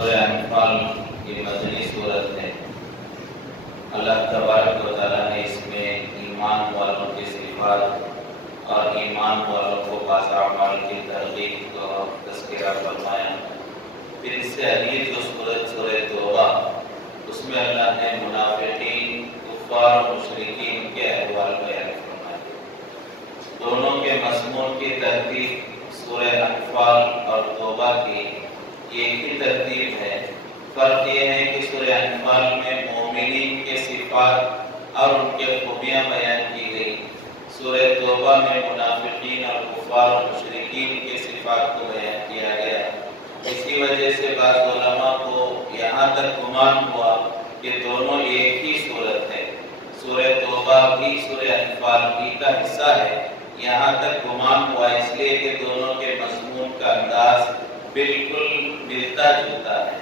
سورہ انفال یہ مدنی صورت ہے۔ اللہ تبارک و تعالیٰ نے اس میں ایمان والوں کی صفات اور ایمان والوں کو پاس اعمال کی ترغیب کا تذکرہ فرمایا۔ پھر اس سے اگلی جو صورت سورہ توبہ، اس میں اللہ نے منافقین، کفار اور مشرکین کے احوال بیان فرمائے۔ دونوں کے مضمون کی ترتیب سورہ انفال اور توبہ کی ایک ہی ترتیب ہے۔ فرق یہ ہے کہ سورہ انفال میں مومنین کے صفات اور ان کے خوبیاں بیان کی گئی، سورہ توبہ میں منافقین اور کفار اور مشرکین کے صفات کو بیان کیا گیا۔ اسی وجہ سے بعض علماء کو یہاں تک گمان ہوا کہ دونوں ایک ہی صورت ہے، سورہ توبہ بھی سورہ انفال بھی کا حصہ ہے۔ یہاں تک گمان ہوا اس لیے کہ دونوں کے مضمون کا انداز بالکل ملتا جلتا ہے۔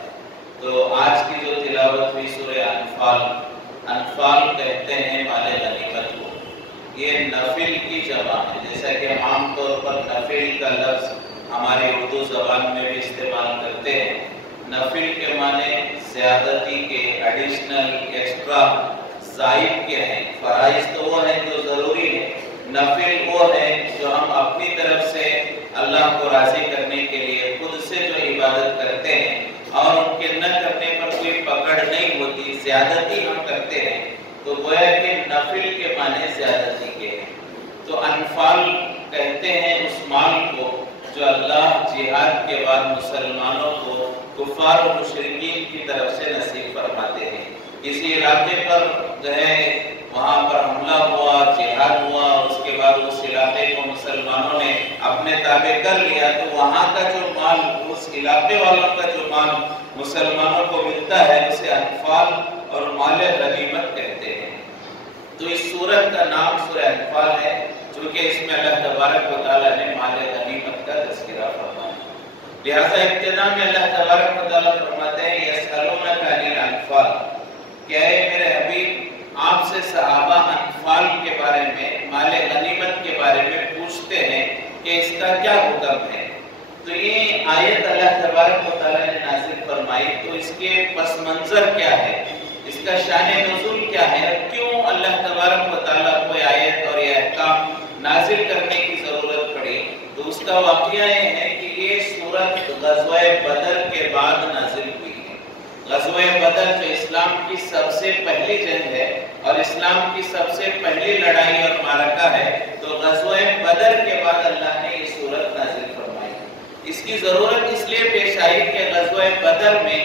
تو آج کی جو تلاوت ہوئی سورہ انفال، انفال کہتے ہیں مال غنیمت کو، یہ نفل کی جمع ہے، جیسا کہ عام طور پر نفل کا لفظ ہماری اردو زبان میں بھی استعمال کرتے ہیں۔ نفل کے معنی زیادتی کے، ایڈیشنل، ایکسٹرا، زائد کے ہیں۔ فرائض تو وہ ہیں جو ضروری ہے، نفل وہ ہے جو ہم اپنی طرف سے اللہ کو راضی کرنے کے لیے خود سے جو عبادت کرتے ہیں اور ان کے نہ کرنے پر کوئی پکڑ نہیں ہوتی، زیادتی ہم کرتے ہیں، تو گویا کہ نفل کے معنی زیادتی کے ہیں۔ تو انفال کہتے ہیں اس مال کو جو اللہ جہاد کے بعد مسلمانوں کو کفار و مشرکین کی طرف سے نصیب فرماتے ہیں۔ کسی علاقے پر جو ہے وہاں پر حملہ ہوا، جہاد ہوا، اور اس کے بعد اس علاقے کو مسلمانوں نے اپنے تابع کر لیا، تو وہاں کا جو مال، اس علاقے والوں کا جو مال مسلمانوں کو ملتا ہے، اسے انفال اور مال غنیمت کہتے ہیں۔ تو اس سورت کا نام سورہ انفال ہے، چونکہ اس میں اللہ تبارک و تعالیٰ نے مال غنیمت کا تذکرہ فرمایا۔ لہذا ابتدا میں اللہ تبارک و تعالیٰ فرماتے ہیں یسألونک عن الانفال، کہ اے میرے حبیب آپ سے صحابہ انفال کے بارے میں، مال غنیمت کے بارے میں پوچھتے ہیں کہ اس کا کیا حکم ہے۔ تو یہ آیت اللہ تبارک و تعالیٰ نے نازل فرمائی، تو اس کے پس منظر کیا ہے، اس کا شان نزول کیا ہے، کیوں اللہ تبارک و تعالیٰ کو آیت اور یہ احکام نازل کرنے کی ضرورت پڑی۔ تو اس کا واقعہ یہ ہے کہ یہ سورت غزوہ بدر کے بعد نازل ہوئی ہے۔ غزوہ بدر جو اسلام کی سب سے پہلی جنگ ہے اور اسلام کی سب سے پہلی لڑائی اور معرکہ ہے، تو غزوہ بدر کے بعد اللہ نے یہ سورت نازل فرمائی۔ اس کی ضرورت اس لیے پیش آئی کہ غزوہ بدر میں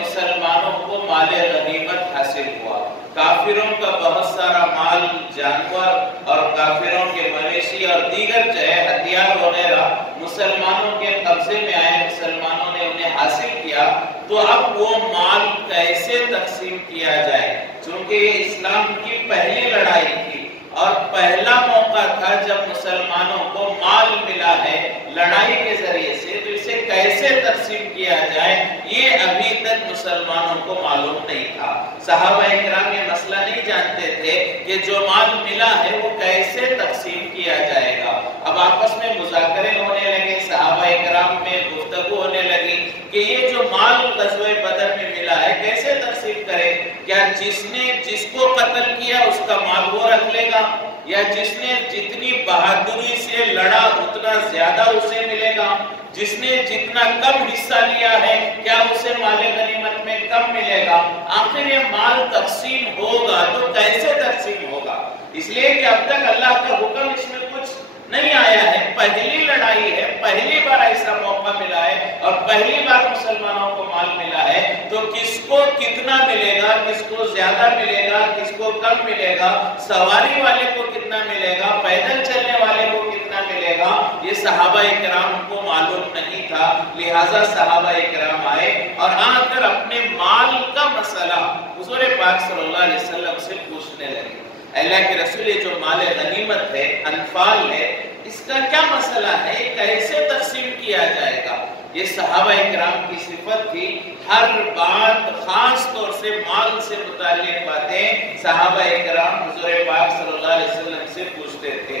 مسلمانوں کو مال غنیمت حاصل ہوا۔ کافروں کا بہت سارا مال، جانور اور کافروں کے مویشی اور دیگر جو ہے ہتھیار وغیرہ مسلمانوں کے قبضے میں آئے، مسلمانوں نے انہیں حاصل کیا۔ تو اب وہ مال کیسے تقسیم کیا جائے، چونکہ یہ اسلام کی پہلی لڑائی تھی اور پہلا موقع تھا جب مسلمانوں کو مال ملا ہے لڑائی کے ذریعے سے، تو اسے کیسے تقسیم کیا جائے یہ ابھی تک مسلمانوں کو معلوم نہیں تھا۔ صحابہ اکرام یہ مسئلہ نہیں جانتے تھے کہ جو مال ملا ہے وہ کیسے تقسیم کیا جائے گا۔ اب آپس میں مذاکرے ہونے لگے، صحابہ اکرام میں گفتگو ہونے لگی کہ یہ جو مال غزوہ بدر میں ملا ہے کیسے تقسیم کرے، کیا جس کو قتل کیا اس کا مال وہ رکھ لے گا، یا جس نے جتنی بہادری سے لڑا اتنا زیادہ اسے ملے گا، جس نے جتنا کم حصہ لیا ہے کیا اسے مال غنیمت میں کم ملے گا۔ آخر یہ مال تقسیم ہوگا تو کیسے تقسیم ہوگا، اس لیے کہ اب تک اللہ کا حکم اس میں کچھ نہیں آیا ہے، پہلی لڑائی ہے، پہلی بار ایسا موقع ملا ہے اور پہلی بار مسلمانوں کو مال ملا ہے، تو کس کو کتنا ملے گا، کس کو زیادہ ملے گا، کس کو کم ملے گا، سواری والے کو کتنا ملے گا، پیدل چلنے والے کو کتنا ملے گا، یہ صحابہ اکرام کو معلوم نہیں تھا۔ لہٰذا صحابہ اکرام آئے اور آ کر اپنے مال کا مسئلہ حضور پاک صلی اللہ علیہ وسلم سے پوچھنے لگے۔ اللہ کے رسول جو مال غنیمت ہے، انفال ہے، اس کا کیا مسئلہ ہے، کیسے تقسیم کیا جائے گا۔ یہ صحابہ اکرام کی صفت تھی، ہر بات خاص طور سے مال سے متعلق باتیں صحابہ اکرام حضور پاک صلی اللہ علیہ وسلم سے پوچھتے تھے۔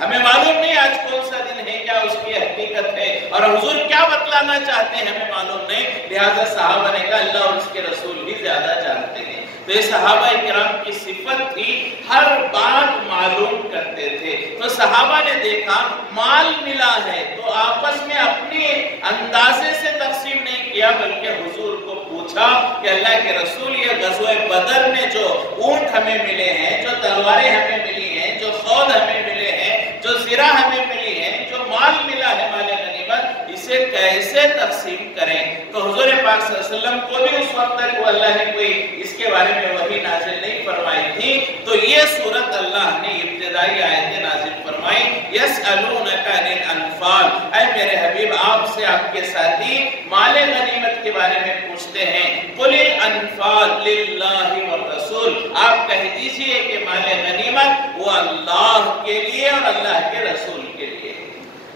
ہمیں معلوم نہیں آج کون سا دن ہے، کیا اس کی حقیقت ہے، اور حضور کیا بتلانا چاہتے ہیں ہمیں معلوم نہیں، لہذا صحابہ نے کہا اللہ اور اس کے رسول ہی زیادہ جانتے ہیں۔ تو یہ صحابہ کرام کی صفت تھی، ہر بات معلوم کرتے تھے۔ تو صحابہ نے دیکھا مال ملا ہے تو آپس میں اپنے اندازے سے تقسیم نہیں کیا، بلکہ حضور کو پوچھا کہ اللہ کے رسول یہ غزوہ بدر میں جو اونٹ ہمیں ملے ہیں، جو تلواریں ہمیں ملی ہیں، جو خود ہمیں ملے ہیں، جو زرہ ہمیں ملی ہے، جو مال ملا ہے مال غنیمت، اسے کیسے تقسیم کریں؟ تو حضور پاک صلی اللہ علیہ وسلم کو بھی اس وقت تک وہ اللہ نے کوئی اس کے بارے میں وحی نازل نہیں فرمائی تھی، تو یہ صورت اللہ نے ابتدائی آیتیں نازل فرمائی، یسألونک عن الانفال، اے میرے حبیب آپ سے آپ کے ساتھی مال غنیمت کے بارے میں پوچھتے ہیں، قل الانفال للہ والرسول، آپ کہہ دیجئے کہ مال غنیمت وہ اللہ کے لیے اور اللہ کے رسول کے لیے۔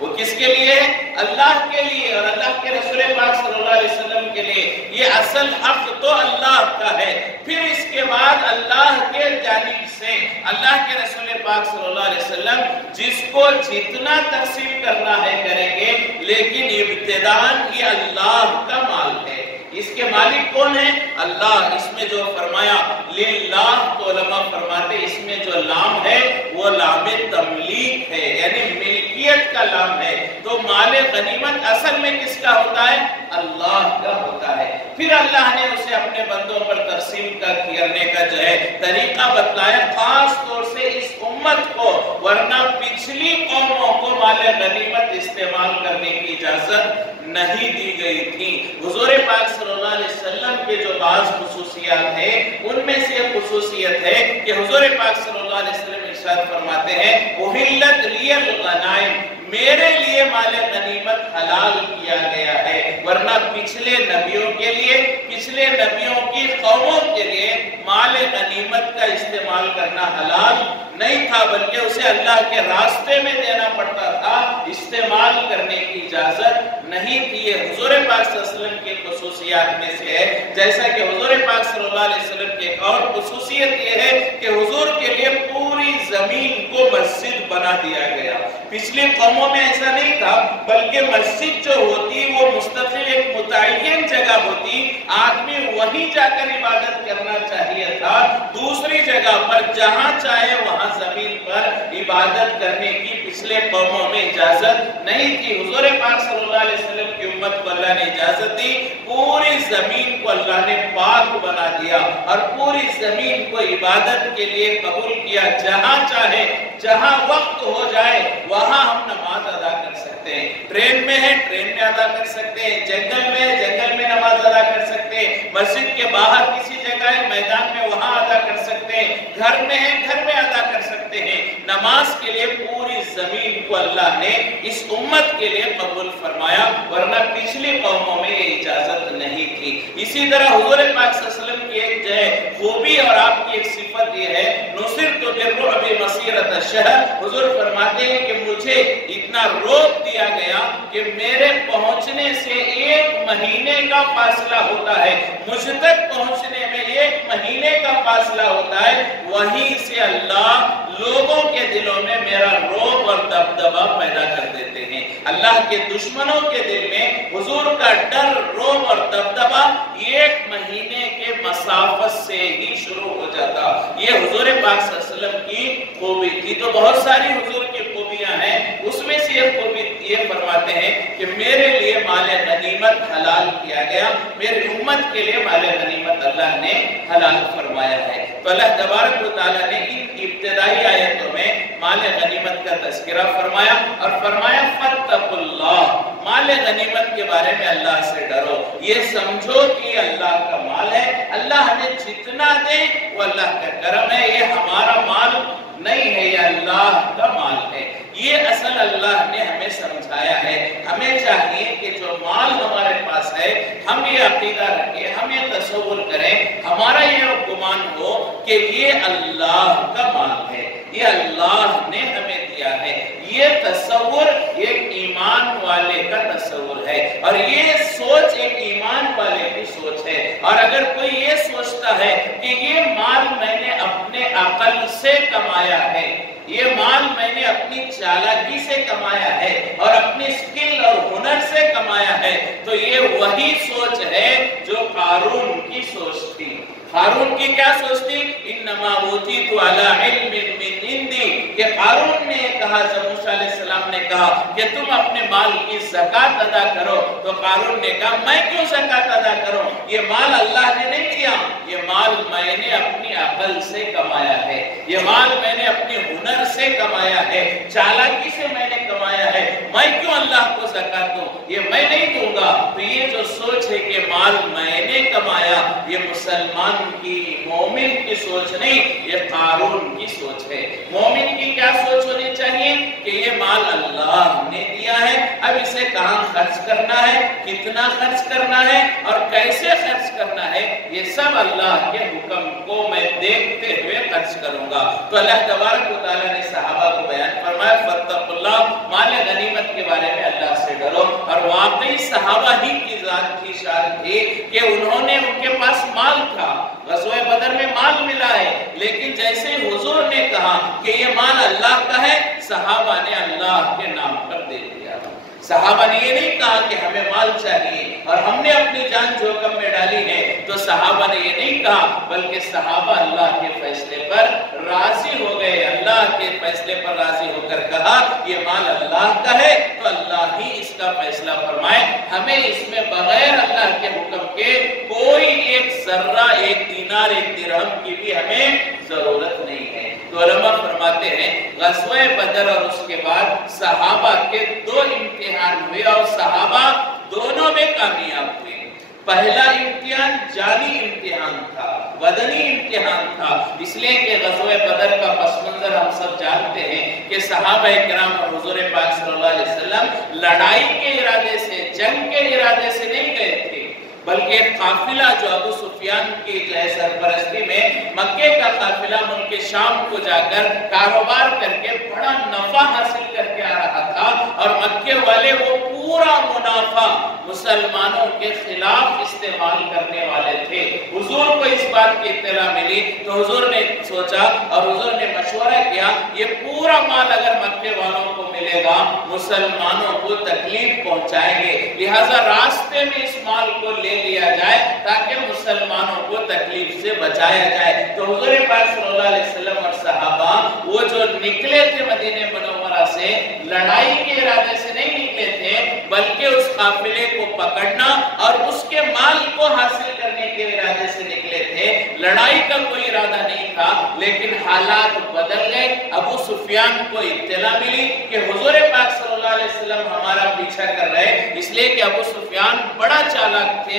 وہ کس کے لیے؟ اللہ کے لیے اور اللہ کے رسول پاک صلی اللہ علیہ وسلم کے لیے۔ یہ اصل حق تو اللہ کا ہے، پھر اس کے بعد اللہ کے جانب سے اللہ کے رسول پاک صلی اللہ علیہ وسلم جس کو جتنا تقسیم کرنا ہے کریں گے، لیکن ابتداءً یہ اللہ کا مال ہے۔ اس کے مالک کون ہے؟ اللہ۔ اس میں جو فرمایا للہ، تو علماء فرماتے اس میں جو لام ہے وہ لام تملیک ہے، یعنی ملکیت کا لام ہے۔ تو مال غنیمت اصل میں کس کا ہوتا ہے؟ اللہ کا ہوتا ہے۔ پھر اللہ نے اسے اپنے بندوں پر تقسیم کرنے کا جو ہے طریقہ بتلایا، خاص طور سے اس امت کو، ورنہ پچھلی قوموں کو مال غنیمت استعمال کرنے کی اجازت نہیں دی گئی تھی۔ حضور پاک صلی اللہ علیہ وسلم کے جو بعض خصوصیات ہیں ان میں سے ایک خصوصیت ہے کہ حضور پاک صلی اللہ علیہ وسلم ارشاد فرماتے ہیں احلت لی الغنائم، میرے لیے مال غنیمت حلال کیا گیا ہے، ورنہ پچھلے نبیوں کے لیے، پچھلے نبیوں کی قوموں کے لیے مال غنیمت کا استعمال کرنا حلال نہیں تھا، بلکہ اسے اللہ کے راستے میں دینا پڑتا تھا، استعمال کرنے کی اجازت نہیں تھی۔ یہ حضور پاک صلی اللہ علیہ وسلم کی خصوصیات میں سے ہے، جیسا کہ حضور پاک صلی اللہ علیہ وسلم کی ایک اور خصوصیت یہ ہے کہ حضور کے لیے پوری زمین کو مسجد بنا دیا گیا۔ پچھلی قوموں میں ایسا نہیں تھا، بلکہ مسجد جو ہوتی وہ مستقل ایک متعین جگہ ہوتی، آدمی وہیں جا کر عبادت کرنا چاہیے تھا، دوسری جگہ پر جہاں چاہے وہاں زمین پر عبادت کرنے کی پچھلے قوموں میں اجازت نہیں تھی۔ حضور پاک صلی اللہ علیہ وسلم کی امت کو اللہ نے اجازت دی، پوری زمین کو اللہ نے پاک بنا دیا اور پوری زمین کو عبادت کے لیے قبول کیا، جہاں چاہے جہاں وقت ہو جائے وہاں ہم نماز ادا کر سکتے ہیں، ٹرین میں ہے ٹرین میں ادا کر سکتے ہیں، جنگل میں ہے جنگل میں نماز ادا کر سکتے ہیں، مسجد کے باہر کسی جگہ ہے میدان میں وہاں ادا کر سکتے ہیں، گھر میں ہے گھر میں ادا کر سکتے ہیں۔ نماز کے لیے پوری زمین کو اللہ نے اس امت کے لیے قبول فرمایا، ورنہ پچھلی قوموں میں یہ اجازت نہیں تھی۔ اسی طرح حضور پاک صلی اللہ علیہ وسلم کی ایک جو ہے خوبی اور آپ کی ایک صفت یہ ہے، نصرت بالرعب مسیرۃ الشہر، حضور فرماتے ہیں کہ مجھے اتنا روک دیا گیا کہ میرے پہنچنے سے 1 مہینے کا فاصلہ ہوتا ہے، مجھ تک پہنچنے میں 1 مہینے کا فاصلہ ہوتا ہے، وہیں سے اللہ لوگوں کے دلوں میں میرا روب اور دبدبا پیدا کر دیتے ہیں۔ اللہ کے دشمنوں کے دل میں حضور کا ڈر، روب اور دبدبا 1 مہینے کے مسافت سے ہی شروع ہو جاتا۔ یہ حضور پاک صلی اللہ علیہ وسلم کی خوبی تھی۔ تو بہت ساری حضور کی خوبیاں ہیں، اس میں سے ایک خوبی یہ فرماتے ہیں کہ میرے لیے مال غنیمت حلال کیا گیا، میری امت کے لیے مال غنیمت اللہ نے حلال فرمایا ہے۔ تو اللہ تبارک و تعالیٰ نے ان ابتدائی آیتوں میں مال غنیمت کا تذکرہ فرمایا اور فرمایا فاتقوا اللہ، مال غنیمت کے بارے میں اللہ سے ڈرو، یہ سمجھو کہ یہ اللہ کا مال ہے، اللہ ہمیں جتنا دے وہ اللہ کا کرم ہے، یہ ہمارا مال نہیں ہے، یہ اللہ کا مال ہے۔ یہ اصل اللہ نے ہمیں سمجھایا ہے۔ ہمیں چاہیے کہ جو مال ہمارے پاس ہے ہم یہ عقیدہ رکھیں، ہم یہ تصور کریں، ہمارا یہ گمان ہو کہ یہ اللہ کا مال ہے، یہ اللہ نے ہمیں دیا ہے، یہ تصور ایک ایمان والے کا تصور ہے، اور یہ سوچ ایک ایمان والے کی سوچ ہے۔ اور اگر کوئی یہ سوچتا ہے کہ یہ مال میں نے اپنے عقل سے کمایا ہے، یہ مال میں نے اپنی چالاکی سے کمایا ہے اور اپنی اسکل اور ہنر سے کمایا ہے، تو یہ وہی سوچ ہے جو قارون کی سوچ تھی۔ قارون کی کیا سوچ تھی؟ انما اوتیت علی علم من عندی، کہ قارون نے کہا جب موسیٰ علیہ السلام نے کہا کہ تم اپنے مال کی زکوٰۃ ادا کرو، تو قارون نے کہا میں کیوں زکوٰۃ ادا کروں؟ یہ مال اللہ نے نہیں دیا، یہ مال میں نے اپنی عقل سے کمایا ہے، یہ مال میں نے اپنی ہنر سے کمایا ہے، چالاکی سے میں نے کمایا ہے، میں کیوں اللہ کو زکوٰۃ دوں؟ یہ میں نہیں دوں گا۔ تو یہ جو سوچ ہے کہ مال میں نے کمایا، یہ مسلمان کی، مومن کی سوچ نہیں، یہ قارون کی سوچ ہے۔ مومن کی کیا سوچ ہونی چاہیے کہ یہ مال اللہ نے دیا ہے، اب اسے کہاں خرچ کرنا ہے، کتنا خرچ کرنا ہے اور کیسے خرچ کرنا ہے، یہ سب اللہ کے حکم کو میں دیکھتے ہوئے خرچ کروں گا۔ تو اللہ تبارک و تعالیٰ نے صحابہ کو بیان فرمایا فاتقوا اللہ، مال غنیمت کے بارے میں اللہ سے ڈرو۔ اور واقعی صحابہ ہی کی ذات کی شان تھی کہ انہوں نے، ان کے پاس مال تھا، غزوہ بدر میں مال ملا ہے، لیکن جیسے حضور نے کہا کہ یہ مال اللہ کا ہے، صحابہ نے اللہ کے نام پر دے دیا۔ صحابہ نے یہ نہیں کہا کہ ہمیں مال چاہیے اور ہم نے اپنی جان جوخم میں ڈالی ہے، تو صحابہ نے یہ نہیں کہا، بلکہ صحابہ اللہ کے فیصلے پر راضی ہو گئے، اللہ کے فیصلے پر راضی ہو کر کہا یہ مال اللہ کا ہے تو اللہ ہی اس کا فیصلہ فرمائے، ہمیں اس میں بغیر اللہ کے حکم کے کوئی ایک ذرہ، ایک دینار، ایک درہم کی بھی ہمیں ضرورت نہیں ہے۔ تو علماء فرماتے ہیں غزوہ بدر اور اس کے بعد صحابہ کے دو امتحان ہوئے اور صحابہ دونوں میں کامیاب ہوئے۔ پہلا امتحان جانی امتحان تھا، بدنی امتحان تھا، اس لیے کہ غزوہ بدر کا پس منظر ہم سب جانتے ہیں کہ صحابہ کرام اور حضور پاک صلی اللہ علیہ وسلم لڑائی کے ارادے سے، جنگ کے ارادے سے نہیں گئے تھے، بلکہ قافلہ جو ابو سفیان کی سرپرستی میں مکے کا قافلہ ملک شام کو جا کر کاروبار کر کے بڑا نفع حاصل کر کے آ رہا تھا، اور مکے والے وہ پورا منافع مسلمانوں کے خلاف استعمال کرنے والے تھے۔ حضور کو اس بات کی اطلاع ملی تو حضور نے سوچا اور حضور نے مشورہ کیا یہ پورا مال اگر مکے والوں کو ملے گا مسلمانوں کو تکلیف پہنچائیں گے، لہٰذا راستے میں اس مال کو لے لیا جائے تاکہ مسلمانوں کو تکلیف سے بچایا جائے۔ تو حضور پاک صلی اللہ علیہ وسلم اور صحابہ وہ جو نکلے تھے مدینہ منورہ سے لڑائی کے ارادے سے نہیں نکلے تھے، بلکہ اس قافلے کو پکڑنا اور اس کے مال کو حاصل کرنے کے ارادے سے نکلے تھے، لڑائی کا کوئی ارادہ نہیں تھا۔ لیکن حالات بدل گئے، ابو سفیان کو اطلاع ملی کہ حضور پاک صلی اللہ علیہ وسلم ہمارا پیچھا کر رہے، اس لیے کہ ابو سفیان بڑا چالاک تھے،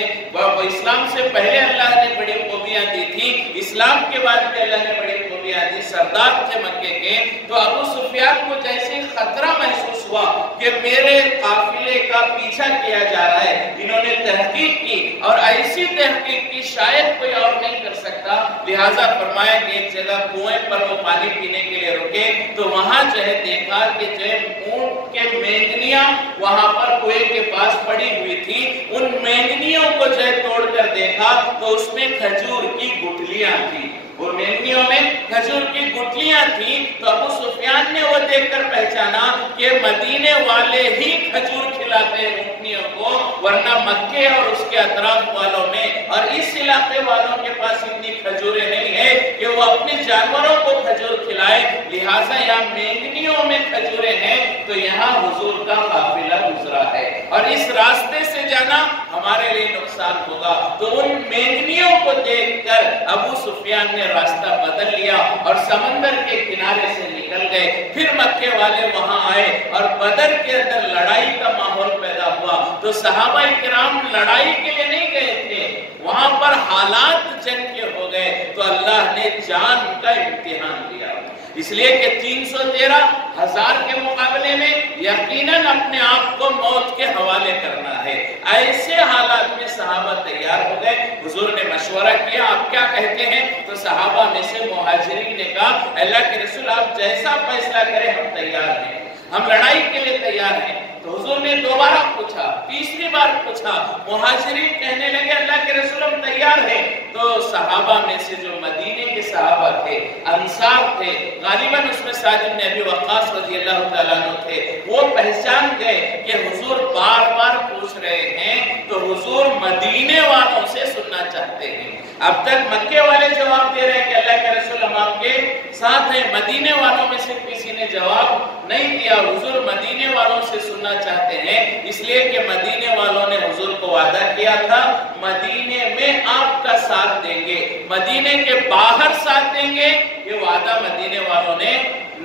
اسلام سے پہلے اللہ نے بڑی خوبیاں دی تھی، اسلام کے بعد بھی اللہ نے بڑی خوبیاں دی، سردار تھے مکے کے۔ تو ابو سفیان کو جیسے خطرہ محسوس ہوا کہ میرے قافلے کا پیچھا کیا جا رہا ہے، انہوں نے تحقیق کی اور ایسی تحقیق کی شاید کوئی اور نہیں کر سکتا، لہٰذا فرمایا کہ ایک جگہ کنویں پر وہ پانی پینے کے لیے رکے تو وہاں جو ہے دیکھا کہ جو ہے اونٹ کے مینگنیاں وہاں پر کنویں کے پاس پڑی ہوئی تھی، ان مینگنیوں کو جو ہے توڑ کر دیکھا تو اس میں کھجور کی گٹھلیاں تھی، وہ مینگنیوں میں کھجور کی گٹھلیاں تھیں۔ تو ابو سفیان نے وہ دیکھ کر پہچانا کہ مدینے والے ہی کھجور کھلاتے ہیں اونٹنیوں کو، ورنہ مکے اور اس کے اطراف والوں میں اور اس علاقے والوں کے پاس اتنی کھجوریں نہیں ہیں کہ وہ اپنے جانوروں کو کھجور کھلائے، لہٰذا یہاں مینگنیوں میں کھجوریں ہیں تو یہاں حضور کا قافلہ گزرا ہے اور اس راستے سے جانا ہمارے لیے نقصان ہوگا۔ تو ان مینگنیوں کو دیکھ کر ابو سفیان نے راستہ بدل لیا اور سمندر کے کنارے سے نکل گئے۔ پھر مکے والے وہاں آئے اور بدر کے اندر لڑائی کا ماحول پیدا ہوا۔ تو صحابہ کرام لڑائی کے لیے نہیں گئے تھے، وہاں پر حالات جنگ کے ہو گئے تو اللہ نے جان کا امتحان لیا، اس لیے کہ 313,000 کے مقابلے میں یقیناً اپنے آپ کو موت کے حوالے کرنا ہے۔ ایسے حالات میں صحابہ تیار ہو گئے، حضور نے مشورہ کیا آپ کیا کہتے ہیں؟ تو صحابہ میں سے مہاجرین نے کہا اللہ کے رسول آپ جیسا فیصلہ کریں ہم تیار ہیں۔ ہم لڑائی کے لیے تیار ہیں۔ تو حضور نے دوبارہ پوچھا، تیسری بار پوچھا، مہاجرین کہنے لگے اللہ کے رسول ہم تیار ہیں۔ تو صحابہ میں سے جو مدینے کے صحابہ تھے، انصار تھے، غالباً اس میں سعد بن ابی وقاص رضی اللہ تعالیٰ عنہ تھے، وہ پہچان گئے کہ حضور بار بار پوچھ رہے ہیں تو حضور مدینے والوں سے سننا چاہتے ہیں۔ اب تک مکے والے جواب دے رہے ہیں کہ اللہ کے رسول ہم آپ کے ساتھ ہیں، مدینے والوں میں سے کسی نے جواب نہیں دیا۔ حضور مدینے والوں سے سننا چاہتے ہیں، اس لیے کہ مدینے والوں نے حضور کو وعدہ کیا تھا مدینے میں آپ کا ساتھ دیں گے، مدینے کے باہر ساتھ دیں گے، یہ وعدہ مدینے والوں نے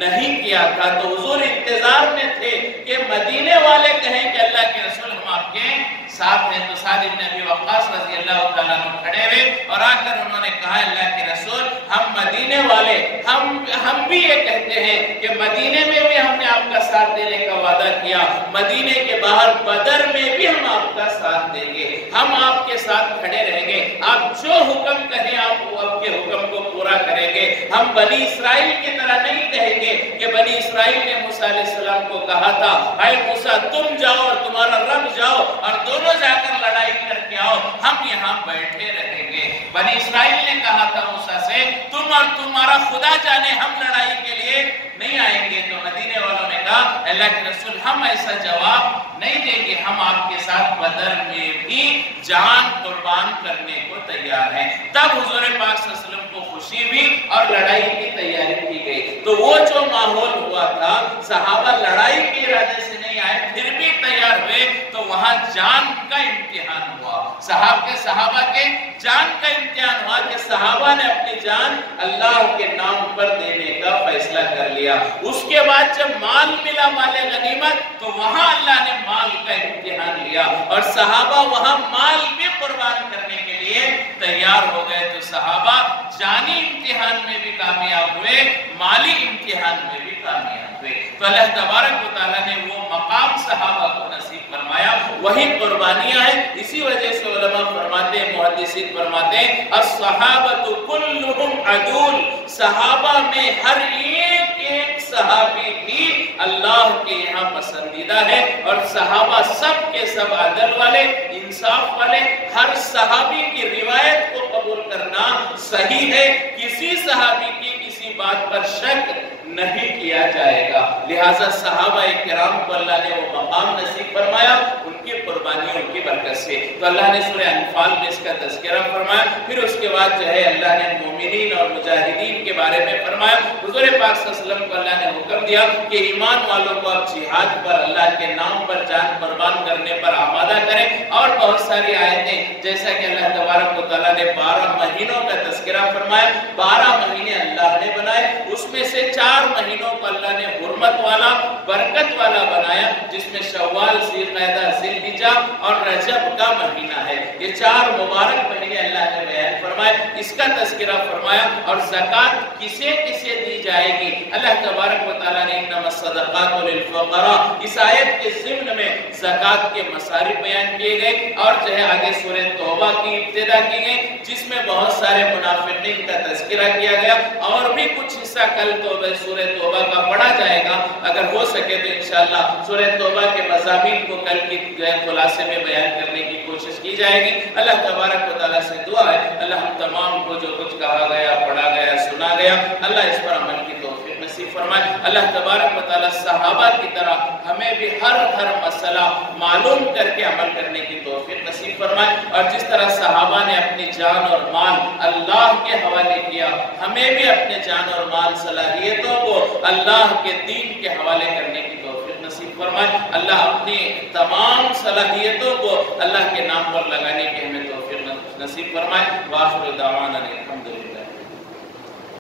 نہیں کیا تھا۔ تو حضور انتظار میں تھے کہ مدینے والے کہیں کہ اللہ کے رسول ہم آپ کے ساتھ ہیں۔ تو سعد بن ابی وقاص رضی اللہ تعالیٰ عنہ کھڑے ہوئے اور آ کر انہوں نے کہا اللہ کے رسول ہم مدینے والے ہم بھی یہ کہتے ہیں کہ مدینے میں بھی ہم نے آپ کا ساتھ دینے کا وعدہ کیا، مدینے کے باہر بدر میں بھی ہم آپ کا ساتھ دیں گے، ہم آپ کے ساتھ کھڑے رہیں گے، آپ جو حکم کہیں آپ کے حکم کو پورا کریں گے۔ ہم بنی اسرائیل کی طرح نہیں کہیں گے کہ بنی اسرائیل نے موسیٰ علیہ السلام کو کہا تھا اے موسیٰ تم جاؤ اور تمہارا رب جاؤ اور دونوں جا کر لڑائی کر کے آؤ، ہم یہاں بیٹھے رہیں گے۔ بنی اسرائیل نے کہا تھا موسیٰ سے تم اور تمہارا خدا جانے ہم لڑائی کے لیے نہیں آئیں گے۔ تو مدینے والوں نے کہا اللہ کے رسول ہم ایسا جواب نہیں دیں گے، ہم آپ کے ساتھ بدر میں بھی جان قربان کرنے کو تیار ہیں۔ تب حضور پاک صلی اللہ علیہ وسلم کو خوشی ہوئی اور لڑائی کی تیاری کی گئی۔ تو وہ جو ماحول ہوا تھا، صحابہ لڑائی کے ارادے سے نہیں آئے پھر بھی تیار ہوئے، تو وہاں جان کا امتحان ہوا، صحابہ کے جان کا امتحان ہوا کہ صحابہ نے اپنی جان اللہ کے نام پر دینے کا فیصلہ کر لیا۔ اس کے بعد جب مال ملا، مال غنیمت، تو وہاں اللہ نے مال کا امتحان لیا اور صحابہ وہاں مال بھی قربان کرنے کے لیے تیار ہو گئے۔ تو صحابہ جانی امتحان میں بھی کامیاب ہوئے، مالی امتحان میں بھی کامیاب ہوئے۔ تو اللہ تبارک و تعالیٰ نے وہ مقام صحابہ کو نصیب فرمایا، وہی قربانیاں ہیں۔ اسی وجہ سے علماء فرماتے ہیں، محدثین فرماتے ہیں الصحابۃ کلہم عدول، صحابہ میں ہر ایک صحابی بھی اللہ کے یہاں پسندیدہ ہے، اور صحابہ سب کے سب عدل والے، انصاف والے، ہر صحابی کی روایت کو قبول کرنا صحیح ہے، کسی صحابی کی کسی بات پر شک نہیں کیا جائے گا۔ لہٰذا صحابہ کرام کو اللہ نے وہ مقام نصیب فرمایا ان کی قربانیوں کی برکت سے۔ تو اللہ نے سورہ انفال میں اس کا تذکرہ فرمایا، پھر اس کے بعد جو ہے اللہ نے مومنین اور مجاہدین کے بارے میں فرمایا۔ حضور پاک صلی اللہ علیہ وسلم کو اللہ نے حکم دیا کہ ایمان والوں کو اب جہاد پر، اللہ کے نام پر جان قربان کرنے پر آمادہ کریں، اور بہت ساری آیتیں جیسا کہ اللہ تبارک و تعالیٰ نے 12 مہینوں کا تذکرہ فرمایا۔ 12 مہینے اللہ نے بنائے، اس میں سے 4 مہینوں کو اللہ نے حرمت والا، برکت والا بنایا، جس میں شوال، ذی القعدہ، ذی الحجہ اور رجب کا مہینہ ہے۔ یہ 4 مبارک مہینے اللہ نے بیان فرمائے، اس کا تذکرہ فرمایا۔ اور زکوٰۃ کسے کسے دی جائے گی، اللہ تبارک و تعالیٰ نے انما الصدقات للفقراء، اس آیت کے ضمن میں زکوٰۃ کے مصارف بیان کیے گئے، اور جو ہے آگے سورہ توبہ کی ابتدا کی گئی، جس میں بہت سارے منافقین کا تذکرہ کیا گیا، اور بھی کچھ حصہ کل سورہ توبہ کا پڑھا جائے گا، اگر ہو سکے تو انشاءاللہ سورہ توبہ کے مضامین کو کل کی خلاصے میں بیان کرنے کی کوشش کی جائے گی۔ اللہ تبارک و تعالیٰ سے دعا ہے اللہ ہم تمام کو جو کچھ کہا گیا، پڑھا گیا، سنا گیا، اللہ اس پر عمل کی توفیق نصیب فرمائے۔ اللہ تبارک و تعالیٰ صحابہ کی طرح ہمیں بھی ہر مسئلہ معلوم کر کے عمل کرنے کی توفیق نصیب فرمائے، اور جس طرح صحابہ نے اپنی جان اور مال اللہ کے حوالے کیا، ہمیں بھی اپنے جان اور مال صلاحیتوں کو اللہ کے دین کے حوالے کرنے کی توفیق نصیب فرمائے۔ اللہ اپنی تمام صلاحیتوں کو اللہ کے نام پر لگانے کی ہمیں توفیق نصیب فرمائے۔ وآخر دعوانا